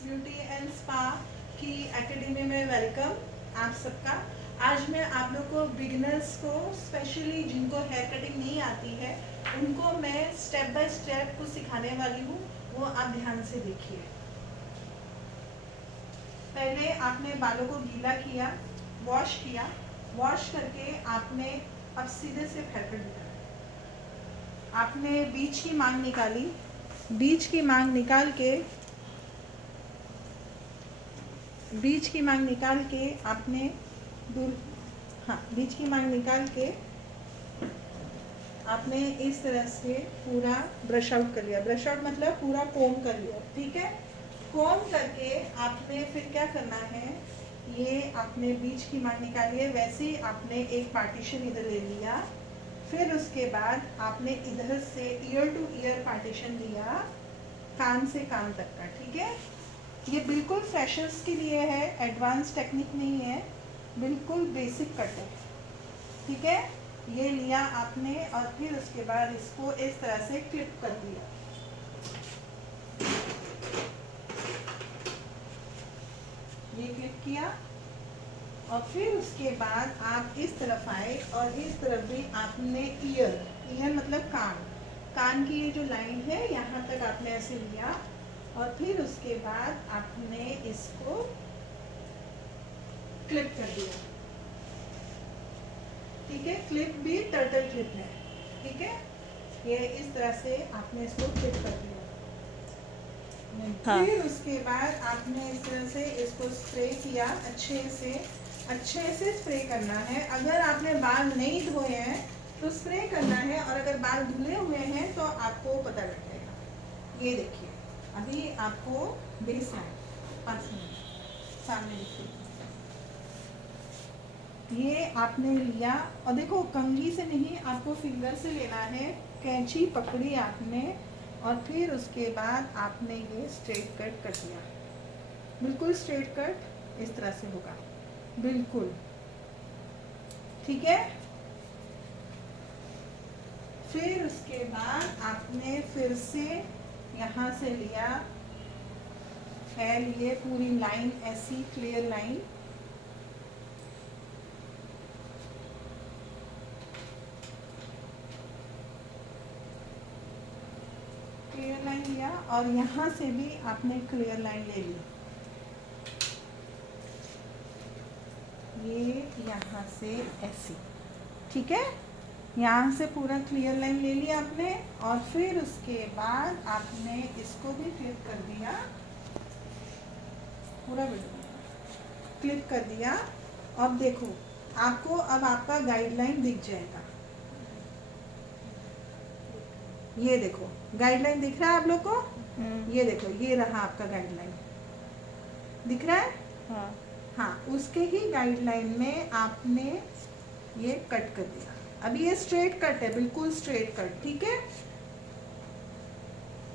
Creators beauty and spa की academy में welcome आप सबका। आज मैं आप लोग को बिगिनर्स को, स्पेशली जिनको हेयर कटिंग नहीं आती है, उनको मैं स्टेप बाय स्टेप कुछ सिखाने वाली हूँ, वो आप ध्यान से देखिए। पहले आपने बालों को गीला किया, वॉश किया, वॉश करके आपने अब सीधे से हेयर कट दिया। आपने बीच की मांग निकाली, बीच की मांग निकाल के आपने बीच की मांग निकाल के आपने इस तरह से पूरा ब्रश आउट कर लिया। ब्रश आउट मतलब पूरा कोम कर लिया, ठीक है। कोम करके आपने फिर क्या करना है, ये आपने बीच की मांग निकाली है, वैसे ही आपने एक पार्टीशन इधर ले लिया। फिर उसके बाद आपने इधर से ईयर टू ईयर पार्टीशन लिया, कान से कान तक का, ठीक है। ये बिल्कुल फ्रेशर्स के लिए है, एडवांस टेक्निक नहीं है, बिल्कुल बेसिक कट है, ठीक है। ये लिया आपने और फिर उसके बाद इसको इस तरह से क्लिप कर दिया। ये क्लिप किया और फिर उसके बाद आप इस तरफ आए और इस तरफ भी आपने ईयर मतलब कान की ये जो लाइन है यहाँ तक आपने ऐसे लिया और फिर उसके बाद आपने इसको क्लिप कर दिया, ठीक है। क्लिप भी टर्टल क्लिप है, ठीक है। ये इस तरह से आपने इसको क्लिप कर दिया। हाँ। फिर उसके बाद आपने इस तरह से इसको स्प्रे किया, अच्छे से स्प्रे करना है। अगर आपने बाल नहीं धोए हैं तो स्प्रे करना है, और अगर बाल धुले हुए हैं तो आपको पता लग जाएगा। ये देखिए, अभी आपको बेस लाइन 5 मिनट सामने देखिए, ये आपने लिया और देखो कंघी से नहीं, आपको फिंगर से लेना है। कैंची पकड़ी आपने और फिर उसके बाद आपने ये स्ट्रेट कट कर दिया, बिल्कुल स्ट्रेट कट इस तरह से होगा, बिल्कुल, ठीक है। फिर उसके बाद आपने फिर से यहाँ से लिया है, लिए पूरी लाइन ऐसी क्लियर लाइन, लिया और यहाँ से भी आपने क्लियर लाइन ले ली। ये यहाँ से ऐसी, ठीक है। यहाँ से पूरा क्लियर लाइन ले लिया आपने और फिर उसके बाद आपने इसको भी क्लिप कर दिया, पूरा क्लिप कर दिया। अब देखो आपको, अब आपका गाइडलाइन दिख जाएगा। ये देखो गाइडलाइन दिख रहा है आप लोग को, ये देखो, ये रहा आपका गाइडलाइन, दिख रहा है। हाँ, उसके ही गाइडलाइन में आपने ये कट कर दिया। अभी ये स्ट्रेट कट है, बिल्कुल स्ट्रेट कट, ठीक है,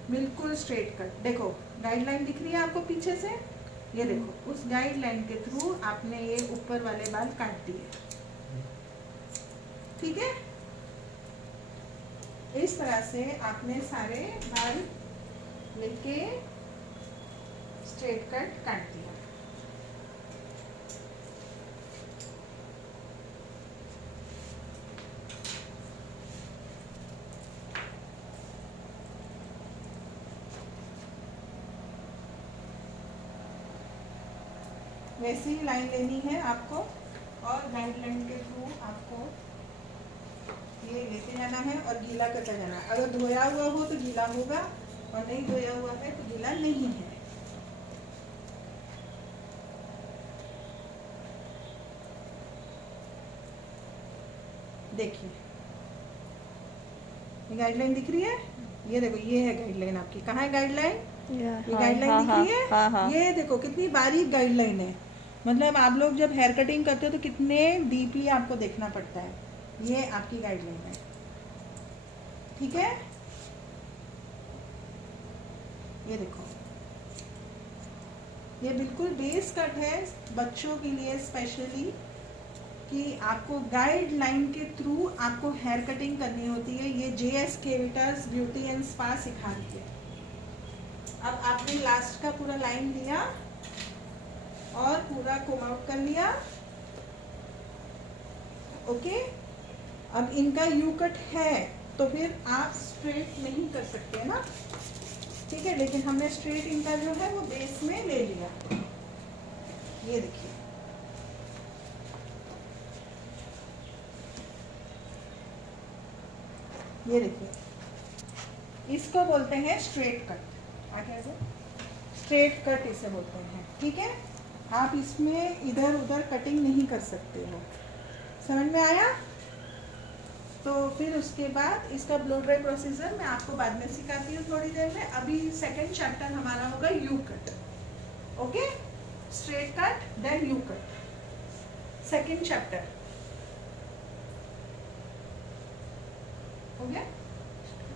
बिल्कुल स्ट्रेट कट। देखो गाइडलाइन दिख रही है आपको पीछे से, ये देखो, उस गाइडलाइन के थ्रू आपने ये ऊपर वाले बाल काट दिए, ठीक है। इस तरह से आपने सारे बाल लेके स्ट्रेट कट काट दिया। वैसे ही लाइन लेनी है आपको और गाइडलाइन के थ्रू आपको ये लेते जाना है और गीला करता जाना है। अगर धोया हुआ हो तो गीला होगा और नहीं धोया हुआ है तो गीला नहीं है। देखिए ये गाइडलाइन दिख रही है, ये देखो, ये है गाइडलाइन आपकी। कहाँ है गाइडलाइन? ये गाइडलाइन दिख रही है। ये देखो कितनी बारीक गाइडलाइन है, मतलब आप लोग जब हेयर कटिंग करते हो तो कितने डीपली आपको देखना पड़ता है। ये आपकी गाइडलाइन है, ठीक है। ये देखो, ये बिल्कुल बेस कट है बच्चों के लिए स्पेशली, कि आपको गाइडलाइन के थ्रू आपको हेयर कटिंग करनी होती है। ये JS creators beauty and spa सिखाती है। अब आप आपने लास्ट का पूरा लाइन लिया और पूरा कोम आउट कर लिया। ओके, अब इनका यू कट है तो फिर आप स्ट्रेट नहीं कर सकते ना, ठीक है, लेकिन हमने स्ट्रेट इनका जो है वो बेस में ले लिया। ये देखिए, ये देखिए, इसको बोलते हैं स्ट्रेट कट। आगे आगे, स्ट्रेट कट इसे बोलते हैं, ठीक है। आप इसमें इधर उधर कटिंग नहीं कर सकते हो, समझ में आया। तो फिर उसके बाद इसका ब्लो ड्राई प्रोसीजर मैं आपको बाद में सिखाती हूँ थोड़ी देर में। अभी सेकंड चैप्टर हमारा होगा U cut. Okay, straight cut then U cut, second chapter हो गया।